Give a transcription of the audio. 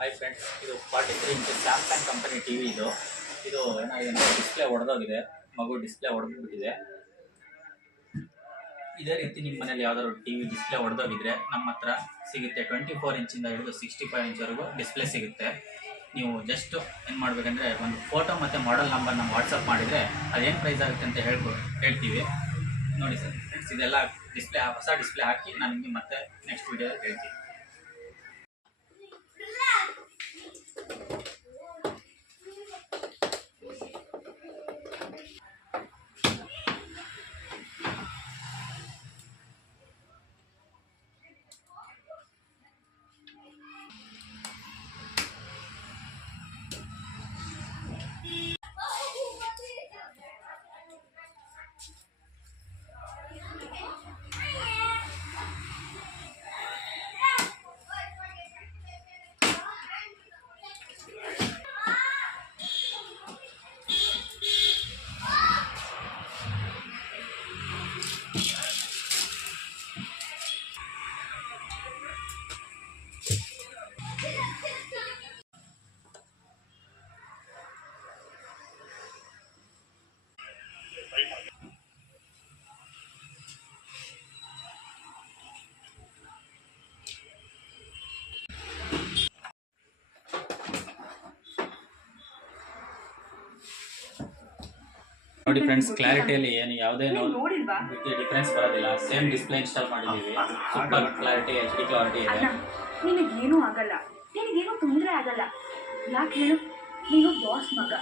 Hi friends, ಇದು 43 inch Samsung company TV ಇದು ಏನಾಗಿದೆ ಅಂದರೆ ಡಿಸ್ಪ್ಲೇ ಒಡೆದೋಗಿದೆ. ಮಗು ಡಿಸ್ಪ್ಲೇ ಹೊಡೆದ್ಬಿಟ್ಟಿದೆ. ಇದೇ ರೀತಿ ನಿಮ್ಮ ಮನೇಲಿ ಯಾವ್ದಾದ್ರು ಟಿವಿ ಡಿಸ್ಪ್ಲೇ ಹೊಡೆದೋಗಿದ್ರೆ ನಮ್ಮ ಹತ್ರ ಸಿಗುತ್ತೆ. 24 ಇಂಚಿಂದ ಹಿಡಿದು 65 ಇಂಚ್ವರೆಗೂ ಡಿಸ್ಪ್ಲೇ ಸಿಗುತ್ತೆ. ನೀವು ಜಸ್ಟ್ ಏನು ಮಾಡಬೇಕಂದ್ರೆ ಒಂದು ಫೋಟೋ ಮತ್ತು ಮಾಡೆಲ್ ನಂಬರ್ ನಮ್ಮ ವಾಟ್ಸಪ್ ಮಾಡಿದರೆ ಅದೇನು ಪ್ರೈಸ್ ಆಗುತ್ತೆ ಅಂತ ಹೇಳ್ತೀವಿ. ನೋಡಿ ಸರ್ ಫ್ರೆಂಡ್ಸ್, ಇದೆಲ್ಲ ಹೊಸ ಡಿಸ್ಪ್ಲೇ ಹಾಕಿ ನಾನು ನಿಮಗೆ ಮತ್ತೆ ನೆಕ್ಸ್ಟ್ ವೀಡಿಯೋದಲ್ಲಿ ಹೇಳ್ತೀನಿ. ನೋಡಿ ಫ್ರೆಂಡ್ಸ್, ಕ್ಲಾರಿಟಿಯಲ್ಲಿ ಏನು ಯಾವುದೇ ರೀತಿ ಡಿಫ್ರೆನ್ಸ್ ಬರೋದಿಲ್ಲ. ಸೇಮ್ ಡಿಸ್ಪ್ಲೇ ಇನ್ಸ್ಟಾಲ್ ಮಾಡಿದ್ದೀವಿ. ಸೂಪರ್ ಕ್ಲಾರಿಟಿ, HD ಕ್ಲಾರಿಟಿ ಇದೆ. ನಿನಗೇನೂ ಆಗಲ್ಲ, ನಿನಗೇನೂ ತೊಂದರೆ ಆಗಲ್ಲ. ಯಾಕೆ ಹೇಳು, ನೀನು ಬಾಸ್ ಮಗ.